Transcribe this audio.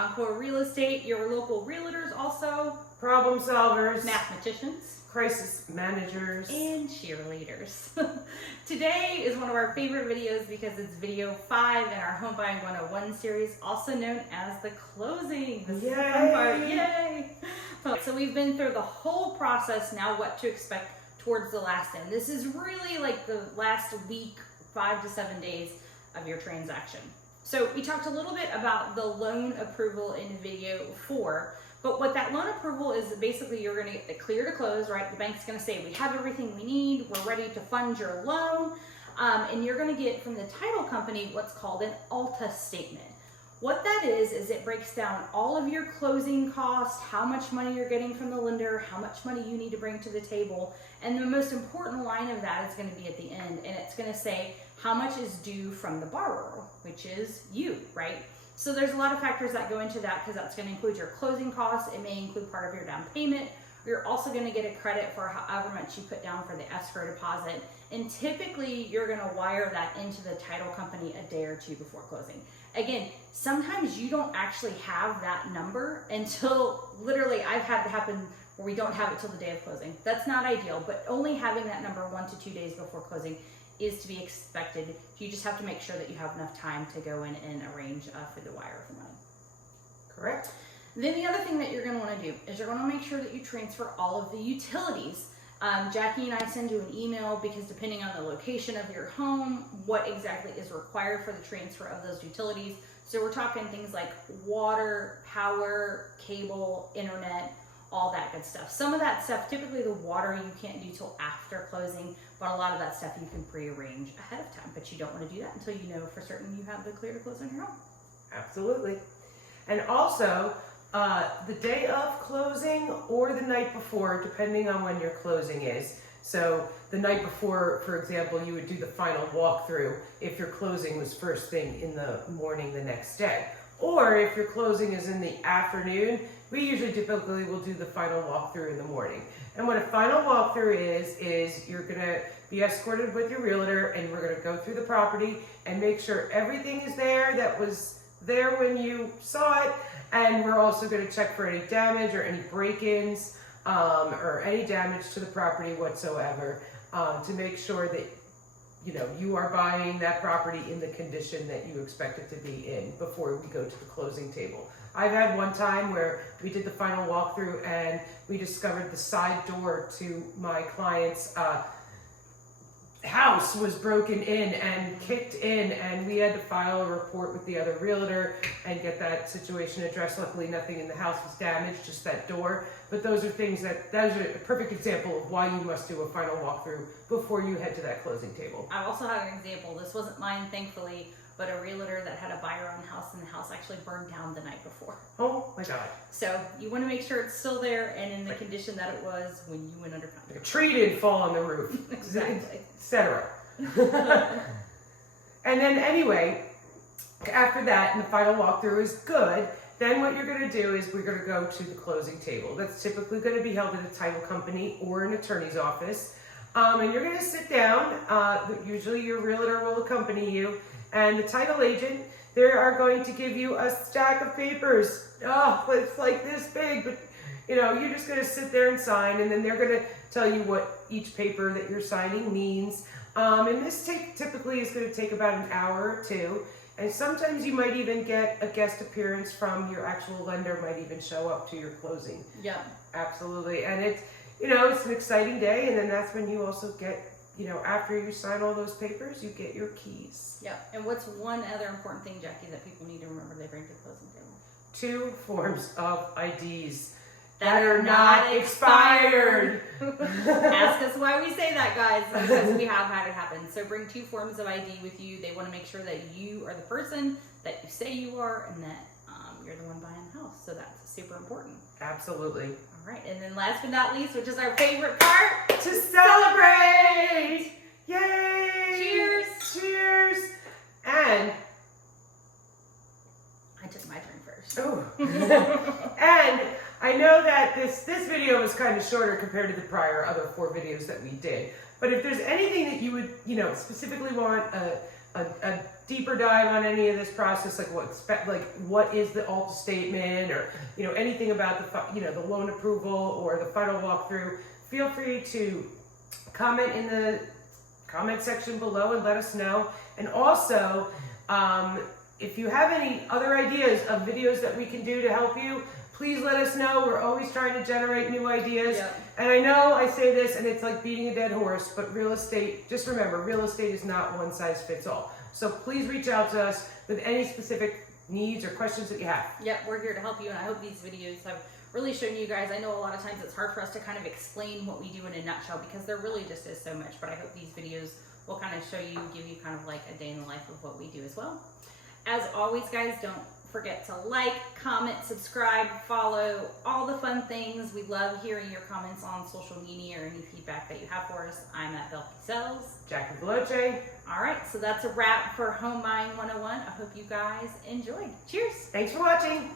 Encore Real Estate, your local realtors also, problem solvers, mathematicians, crisis managers, and cheerleaders. Today is one of our favorite videos because it's video 5 in our Home Buying 101 series, also known as the closing. This is the fun part. Yay! So we've been through the whole process, now what to expect towards the last end. This is really like the last week, 5 to 7 days of your transaction. So we talked a little bit about the loan approval in video 4, but what that loan approval is, basically you're going to get clear to close, right? The bank's going to say, we have everything we need, we're ready to fund your loan, and you're going to get from the title company what's called an ALTA Statement. What that is it breaks down all of your closing costs, how much money you're getting from the lender, how much money you need to bring to the table, and the most important line of that is going to be at the end, and it's going to say how much is due from the borrower, which is you, right? So there's a lot of factors that go into that because that's going to include your closing costs. It may include part of your down payment. You're also going to get a credit for however much you put down for the escrow deposit. And typically you're going to wire that into the title company a day or two before closing. Again, sometimes you don't actually have that number until literally I've had it happen where we don't have it till the day of closing. That's not ideal, but only having that number 1 to 2 days before closing is to be expected. You just have to make sure that you have enough time to go in and arrange for the wire of the money. correct? Then the other thing that you're going to want to do is you're going to make sure that you transfer all of the utilities. Jackie and I send you an email because depending on the location of your home, what exactly is required for the transfer of those utilities. So we're talking things like water, power, cable, internet, all that good stuff. Some of that stuff, typically the water you can't do till after closing, but a lot of that stuff you can pre-arrange ahead of time, but you don't want to do that until you know for certain you have the clear to close on your home. Absolutely. And also, the day of closing or the night before, depending on when your closing is. So the night before, for example, you would do the final walkthrough if your closing was first thing in the morning the next day. Or if your closing is in the afternoon, we usually typically will do the final walkthrough in the morning. And what a final walkthrough is you're gonna be escorted with your realtor and we're gonna go through the property and make sure everything is there that was there when you saw it. And we're also gonna check for any damage or any break-ins or any damage to the property whatsoever to make sure that you are buying that property in the condition that you expect it to be in before we go to the closing table. I've had one time where we did the final walkthrough and we discovered the side door to my client's house was broken in and kicked in, and we had to file a report with the other realtor and get that situation addressed. Luckily, nothing in the house was damaged, just that door. But those are things those are a perfect example of why you must do a final walkthrough before you head to that closing table. I've also had an example. This wasn't mine, thankfully, but a realtor that had a buyer-owned house, and the house actually burned down the night before. Oh my God. So you want to make sure it's still there and in the condition that it was when you went under contract. Like a tree didn't fall on the roof, Exactly. etc. And then anyway, after that, and the final walkthrough is good, then what you're going to do is we're going to go to the closing table. That's typically going to be held at a title company or an attorney's office. And you're going to sit down. Usually your realtor will accompany you. And the title agent, they are going to give you a stack of papers. Oh, it's like this big, but you're just going to sit there and sign, and then they're going to tell you what each paper that you're signing means. And this typically is going to take about an hour or two. And sometimes you might even get a guest appearance from your actual lender, might even show up to your closing. Yeah. Absolutely. And it's an exciting day. And then that's when you also get, after you sign all those papers, you get your keys. Yeah. And what's one other important thing, Jackie, that people need to remember they bring to the closing table? 2 forms of IDs that are not expired. Ask us why we say that, guys, because we have had it happen. So bring 2 forms of ID with you. They want to make sure that you are the person that you say you are and that you're the one buying the house. So that's super important. Absolutely. All right. And then last but not least, which is our favorite part, to celebrate! Yay! Cheers! Cheers! And I took my turn first. Oh. And I know that this video is kind of shorter compared to the prior other 4 videos that we did. But if there's anything that you would, specifically want a deeper dive on any of this process, like what is the ALTA statement, or anything about the loan approval or the final walkthrough, feel free to comment in the comment section below and let us know. And also, if you have any other ideas of videos that we can do to help you, please let us know. We're always trying to generate new ideas. Yep. And I know I say this and it's like beating a dead horse, but real estate, just remember, real estate is not one size fits all. So please reach out to us with any specific needs or questions that you have. Yep, we're here to help you, and I hope these videos have really shown you guys. I know a lot of times it's hard for us to kind of explain what we do in a nutshell because there really just is so much, but I hope these videos will kind of show you, give you kind of like a day in the life of what we do as well. As always, guys, don't forget to like, comment, subscribe, follow, all the fun things. We love hearing your comments on social media or any feedback that you have for us. I'm at Belky Sells. Jackie Veloce. All right, so that's a wrap for Home Buying 101. I hope you guys enjoyed. Cheers. Thanks for watching.